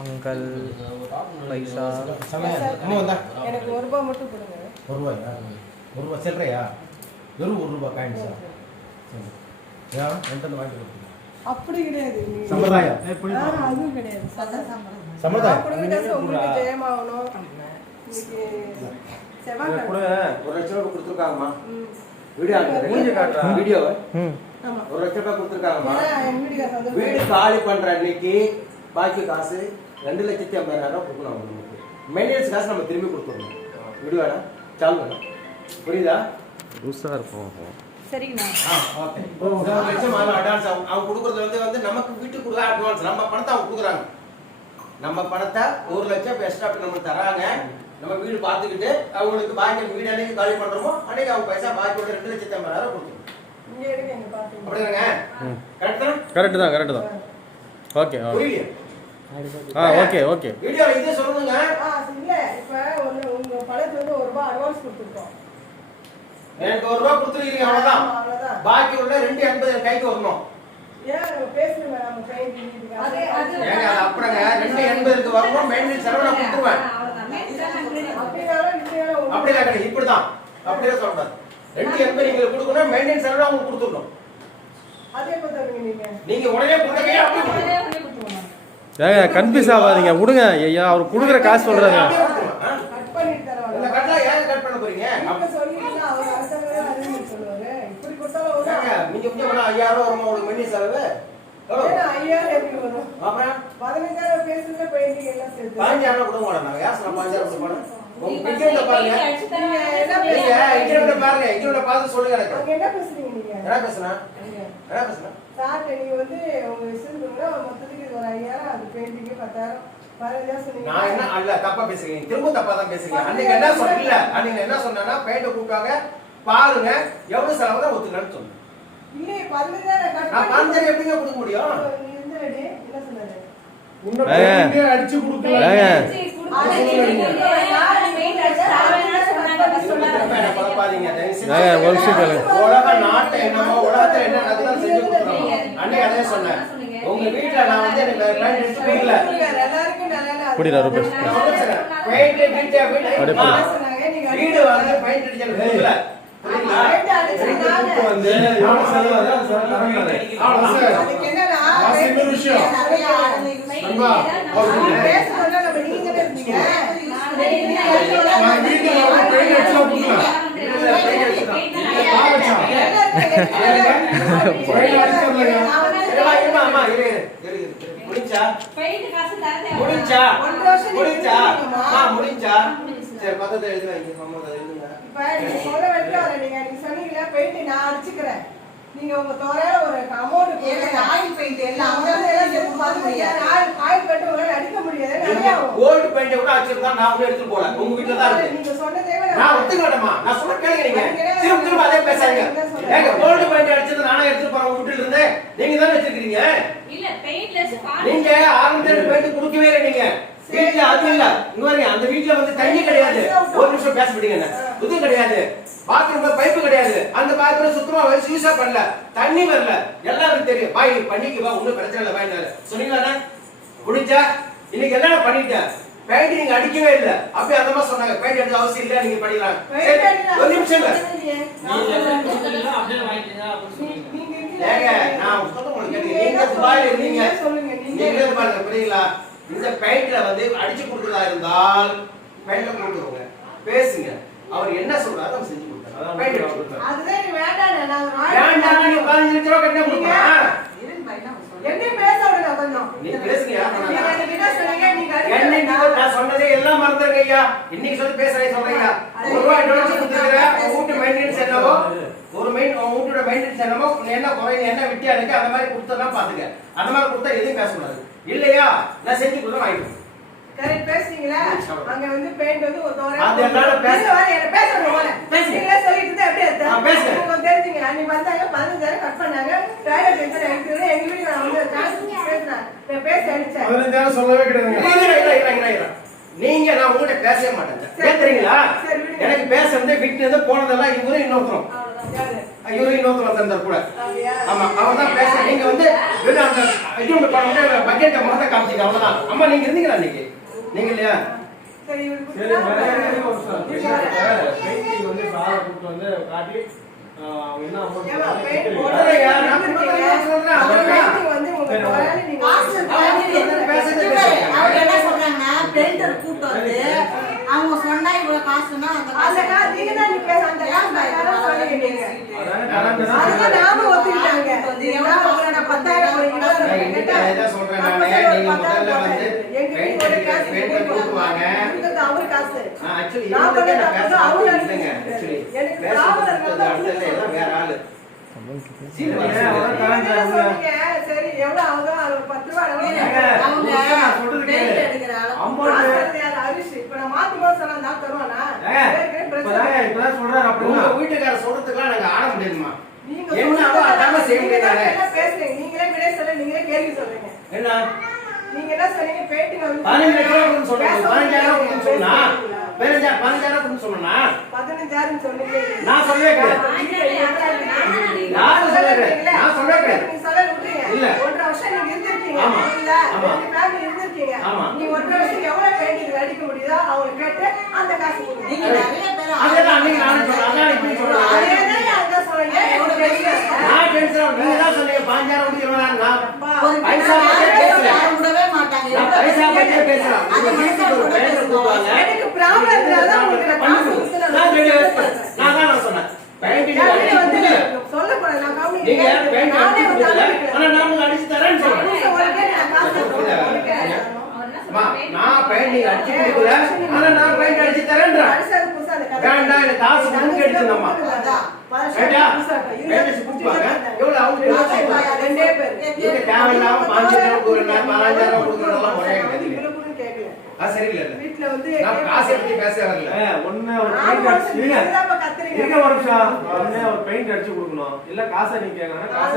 Uncle பைசா எனக்கு ₹1 மட்டும் கொடுங்க. ₹1 சில்லறையா? வெறும் ₹1 காயின்ஸா? ஏன் என்கிட்ட வாங்கி கொடுத்தீங்க? அப்படி கிடையாது. சம்பிரதாயம் அதுவும் கிடையாது. சம்பிரதாயம் உங்களுக்கு ஜெயமாகணும். இன்னைக்கு செவ்வாய் கூட ₹1,00,000 கொடுத்துருக்காங்கம்மா. வீடியோ ஆமா. ₹1,00,000 கொடுத்துருக்காங்கம்மா. வீடு வீடு காலி பண்ற அன்னைக்கு பாக்கி காசு ₹2,50,000 கொடுக்கணும் அவங்களுக்கு. மெயின்டெனன்ஸ் காசு நம்ம திரும்பி கொடுத்துடணும். வீடு வேணா சால் வேணா, புரியுதா? லூஸா இருக்கும். சரிங்கண்ணா. ஓகே. ₹1,00,000 அட்வான்ஸ் அவங்க கொடுக்கறது வந்து நமக்கு வீட்டுக்கு கொடுக்குற அட்வான்ஸ். நம்ம பணத்தை அவங்க கொடுக்குறாங்க. நம்ம பணத்தை ₹1,00,000 எக்ஸ்ட்ரா நமக்கு தராங்க. நம்ம வீடு பார்த்துக்கிட்டு அவங்களுக்கு பாக்கி வீடு அன்னைக்கு காலி பண்றோமோ அன்னைக்கு அவங்க பைசா பாக்கி ₹2,50,000 கொடுக்கணும். இங்க எடுங்க, இங்க பாருங்க. அப்படிதாங்க? கரெக்ட் தான். ஓகே. புரியலையா? Okay okay. வீடியோல இதே சொல்லுங்க. இல்ல, இப்ப உங்க பணத்துக்கு வந்து ₹1 அட்வான்ஸ் கொடுத்துட்டோம். எனக்கு ₹1 கொடுத்துருக்கீங்க, அவ்வளவுதான். பாக்கி உள்ள ₹2,80,000 கைக்கு வரணும். ஏன் நம்ம பேசணுமே, நம்ம பெயிண்ட் வீட்டுக்கு ஏங்க அப்படிங்க ₹2,80,000 வரணும். மெயின்டெனன்ஸ் செலவு நான் கொடுத்துருவேன். அப்படிலாம் கிடையாது, இப்படிதான். அப்படியே சொல்லக்கூடாது. ₹2,80,000 நீங்க கொடுக்கணும், மெயின்டெனன்ஸ் செலவு அவங்க கொடுத்துடணும். அதே பத்தி நீங்க உடனே கொடுத்தீங்க அப்படியே ஏங்க கன்ஃபியூஸ் ஆகாதீங்க, விடுங்க. ஐயா அவர் கொடுக்குற காசு சொல்றாங்க. கட் பண்ணிட்டு தரோம். இந்த கட்டல ஏன் கட் பண்ண போறீங்க? அப்ப சொல்லிட்டீங்க, அவர் அரசாங்கமே அதுன்னு சொல்லுவாரு. இப்படி கொடுத்தாலும் ஏங்க நீங்க முக்கியமா ₹5,000 வருமா உங்களுக்கு மெயின்டெனன்ஸ் செலவு? ஏன்னா 5,000 எப்படி வரும்? அப்புறம் 15,000 பேசுறத பெயிண்டிங் எல்லாம் சேர்த்து 15,000 கொடுக்க மாட்டோம். நாங்க யார் சொன்னா 15,000 கொடுக்க மாட்டோம்? உங்க பிக்சர்ல பாருங்க. நீங்க என்ன இங்க பாருங்க, இங்க பார்த்து சொல்லுங்க எனக்கு. அங்க என்ன பேசுறீங்க நீங்க? என்ன பேசுறேன்? என்ன பேசுறேன்? சார் நீங்க வந்து உங்க விசேஷம்னா மொத்தத்துக்கு இது ஒரு 5,000, அது பெயிண்டிங் 10,000 15,000 சொன்னீங்க. நான் என்ன அல்ல தப்பா பேசுறீங்க. திரும்ப தப்பா தான் பேசுறீங்க. அன்னைக்கு என்ன சொல்லல, அன்னைக்கு என்ன சொன்னானா பெயிண்ட் கூப்பிட்டாங்க பாருங்க எவ்வளவு செலவு ஒத்துக்கலாம்னு சொன்னேன். இல்ல 15,000 கட் நான் 15,000 எப்படிங்க கொடுக்க முடியும்? நீ இந்த அடி என்ன சொன்னாரு? அடிச்சு கொடுக்கல. உலக நாட்டை என்னமோ உலகத்துல என்ன நடக்குதுன்னு செஞ்சு கொடுக்குறோம். அன்னைக்கு அதே சொன்னேன். உங்க வீட்டுல நான் வந்து எனக்கு பெயிண்ட் அடிச்சு கொடுக்கல. எல்லாருக்கும் நல்லா புடிடா ரூபேஷ். பெயிண்ட் வீடு வந்து பெயிண்ட் அடிச்சு கொடுக்கல. புரியுதா? வந்து அதுக்கு என்னன்னா இன்னொரு விஷயம் அன்பா பேசறத நம்ம நீங்களே இருந்தீங்க. நான் வீட்டுல பெயிண்ட் அடிச்சு கொடுக்கல. முடிஞ்சா சரி பக்கத்துல எழுதி வைங்க. இப்ப நீங்க சொல்ல வைக்காத, நீங்க சொன்னீங்களா பெயிண்ட் நான் அடிச்சுக்கிறேன். நீங்க உங்க தோரையில ஒரு அமௌண்ட் போடுங்க. ஆயில் பெயிண்ட் எல்லாம் ஆயில் பெயிண்ட் உங்களால அடிக்க முடியாது. நிறைய கோல்ட் பெயிண்ட் கூட அடிச்சிருந்தா நான் கூட எடுத்து போல. உங்க வீட்ல தான் இருக்கு. நீங்க சொன்னதே நான் ஒத்துக்க மாட்டேமா. நான் சொல்ல கேளுங்க நீங்க. திரும்ப அதே பேசாதீங்க. ஏங்க கோல்ட் பெயிண்ட் அடிச்சது நானே எடுத்து போறேன் உங்க வீட்ல இருந்து. நீங்க தான வச்சிருக்கீங்க. இல்ல பெயிண்ட்லெஸ் பாருங்க. நீங்க ஆரம்பத்துல பெயிண்ட் குடுக்கவே இல்ல நீங்க. வீட்ல அது இல்ல. இங்க பாருங்க அந்த வீட்ல வந்து தண்ணி கிடையாது. ஒரு நிமிஷம் பேச விடுங்க என்ன. இது கிடையாது. பாத்ரூம்ல பைப் கிடையாது. அந்த பாத்ரூம் சுத்தமா வச்சு யூஸ் பண்ணல. தண்ணி வரல. எல்லாரும் தெரியும். பாய் பண்ணிக்கு வா, ஒண்ணும் பிரச்சனை இல்ல பாய்னால. சொன்னீங்களானே? முடிஞ்சா இன்னைக்கு என்ன பண்ணிட்டேன்? பெயிண்ட் நீங்க அடிக்கவே இல்ல. அப்படியே அந்த மாதிரி சொன்னாங்க. பெயிண்ட் அடிக்க அவசியம் இல்ல, நீங்க பண்ணிடலாம். ஒரு நிமிஷம் இல்ல. ஏங்க நான் சொல்ல உங்களுக்கு நீங்க துபாயில இருந்தீங்க. நீங்க பாருங்க புரியுங்களா? இந்த பெயிண்ட்ல வந்து அடிச்சு கொடுக்கிறதா இருந்தால் பெயிண்ட்ல கொடுத்துருங்க. பேசுங்க. அவர் என்ன சொல்றாரோ அதை செஞ்சு கொடுத்தாங்க. பெயிண்ட் அடிச்சு கொடுத்தாங்க. அதுதான் நீ வேண்டானே. நான் வேண்டானே. நீ 15,000 கட்ட கொடுங்க. என்ன பேச விடுங்க கொஞ்சம். நீ பேசுங்க. நீங்க என்ன சொன்னீங்க? நீங்க என்னைக்கு நான் சொன்னதே எல்லாம் மறந்துருங்க ஐயா. இன்னைக்கு சொல்லி பேசுறேன் சொல்றீங்க. ₹1 அட்வான்ஸ் கொடுத்துறேன். வீட்டு மெயின்டெனன்ஸ் என்னவோ ஒரு வீட்டோட மெயின்டெனன்ஸ் என்னமோ என்ன குறைய என்ன விட்டியா இருக்கு அந்த மாதிரி கொடுத்தா பாத்துங்க. அந்த மாதிரி கொடுத்தா எதுவும் பேசக்கூடாது. இல்லையா நான் செஞ்சு கொடுத்தா வாங்கிடுவேன். கரெக்ட் பேசுறீங்களா? அங்க வந்து பெயிண்ட் வந்து ஒரு தோரை அது என்னால பேச என்ன பேசணும் போல. பேசுறீங்களா சொல்லிட்டு இருந்தா அப்படியே அத. பேசுங்க. உங்களுக்கு தெரிஞ்சீங்க. அன்னைக்கு வந்தாங்க 15,000 கட் பண்ணாங்க. டைலர் டென்ஷன் ஆயிடுச்சு. எங்க வீட்டுக்கு நான் வந்து காசு பேசுறேன். நான் பேச அடிச்சேன். 15,000 சொல்லவே கிடையாது. இல்ல. நீங்க நான் உங்ககிட்ட பேசவே மாட்டேங்க. கேக்குறீங்களா? எனக்கு பேச வந்து விட்டு போனதெல்லாம் இவரே இன்னொருத்தரும். இவரு இன்னொருத்தர் வந்திருந்தார் கூட. ஆமா, அவர் தான் பேசுறேன். நீங்க வந்து வெறும் அந்த ஐட்டம் பண்ண பக்கெட்டை முகத்தை காமிச்சிங்க, அவ்வளவுதான். அம்மா நீங்க இருந்தீங்களா இன்னைக்கு? நீங்க இல்லையா? சரி மரியாதை ஒரு சார் பெயிண்டிங் வந்து சாரை கூப்பிட்டு வந்து காட்டி அவங்க என்ன அமௌண்ட் அவங்க என்ன சொல்றாங்கன்னா பெயிண்டர் கூப்பிட்டு வந்து அவங்க சொன்னா இவ்வளவு காசுன்னா அந்த காசு நீங்க தான் நீ பேச அந்த காசு சொல்லுவீங்க. அதுதான் நாம ஒத்துக்கிட்டாங்க. வந்து எவ்வளவு அவரோட 10,000 என்ன சொல்றேன் நானே, நீங்க முதல்ல வந்து பெயிண்டர் கூப்பிடுவாங்க. அவரு காசு ஆக்சுவலி நான் பேச அவங்க இல்லைங்க. ஆக்சுவலி பேசுறது எல்லாம் வேற ஆளு. சரி எவ்வளவு அவங்க 10 ரூபாய் அவங்க பெயிண்ட் எடுக்கிற அரிசி இப்ப நான் மாத்தும்போது சொன்னா நான் தருவானா? இப்பதான் சொல்றாரு அப்படின்னா உங்க வீட்டுக்கார சொல்றதுக்குலாம் நாங்க ஆட முடியுமா? நீங்க என்னவோ அதாம செய்ய முடியாது. என்ன பேசுறீங்க? நீங்களே விடை சொல்ல, நீங்களே கேள்வி சொல்றீங்க. என்ன நீங்க என்ன சொன்னீங்க? பெயிண்டிங் வந்து 15 லட்சம் சொல்றீங்க. 15,000 சொன்னா வேற 15,000 சொன்னா 15,000 சொன்னீங்க. நான் சொல்றேன். யாரு சொல்றேன்? நான் சொல்றேன். நீங்க சொல்ல விட்டுறீங்க. இல்ல 1.5 வருஷம் நீங்க இருந்திருக்கீங்க. ஆமா. இல்ல 2 ஃபேமிலி இருந்திருக்கீங்க. ஆமா. நீங்க 1.5 வருஷம் எவ்வளவு பெயிண்டிங் அடிக்க முடியுதோ அவங்க கேட்டு அந்த காசு கொடுங்க. நீங்க நிறைய பேர் அதெல்லாம் அன்னைக்கு நானே சொல்றேன். அதான் இப்படி சொல்றேன். அதேதான் அங்க சொல்றீங்க. எவ்வளவு பேசுறீங்க? நான் டென்ஷன் நீங்க தான் சொன்னீங்க 15,000 கொடுக்கிறேன். நான் ஒரு பைசா பத்தி பேசல. யாரும் விடவே மாட்டாங்க. நான் பைசா பத்தி பேசலாம். அந்த மனுஷன் ஒரு பேப்பர் கொடுப்பாங்க. எனக்கு ப்ராப்ளம் இருந்தாதான் உங்களுக்கு நான் காசு கொடுத்தேன். நான் தான் சொன்னேன். பெயிண்டிங் சொல்ல போறேன் நான் காமி. நீங்க பெயிண்ட் நானே வந்து ஆனா நான் உங்களுக்கு அடிச்சு தரேன்னு சொல்றேன். நான் பெயிண்டிங் அடிச்சு கொடுக்கல. ஆனா நான் பெயிண்ட் அடிச்சு தரேன்றேன். அடிச்சது புதுசா அந்த வேண்டாம் எனக்கு காசு கொடுங்க எடுத்துனம்மா. ஏடா பெயிண்ட் கொடுப்பாங்க. எவ்வளவு அவங்க ரெண்டே பேர். நீங்க தேவையில்லாம 5,000 கொடுங்க 15,000 கொடுங்கறதெல்லாம் ஒரே கதை. கேட்கல. அது சரியில்லை. வீட்ல வந்து நான் காசை பத்தி பேச வரல. ஒண்ணு ஒரு பெயிண்ட் அடிச்சு இருங்க ஒரு நிமிஷம். ஒண்ணு ஒரு பெயிண்ட் அடிச்சு கொடுக்கணும் இல்ல காசை நீங்க கேட்கணும். காசை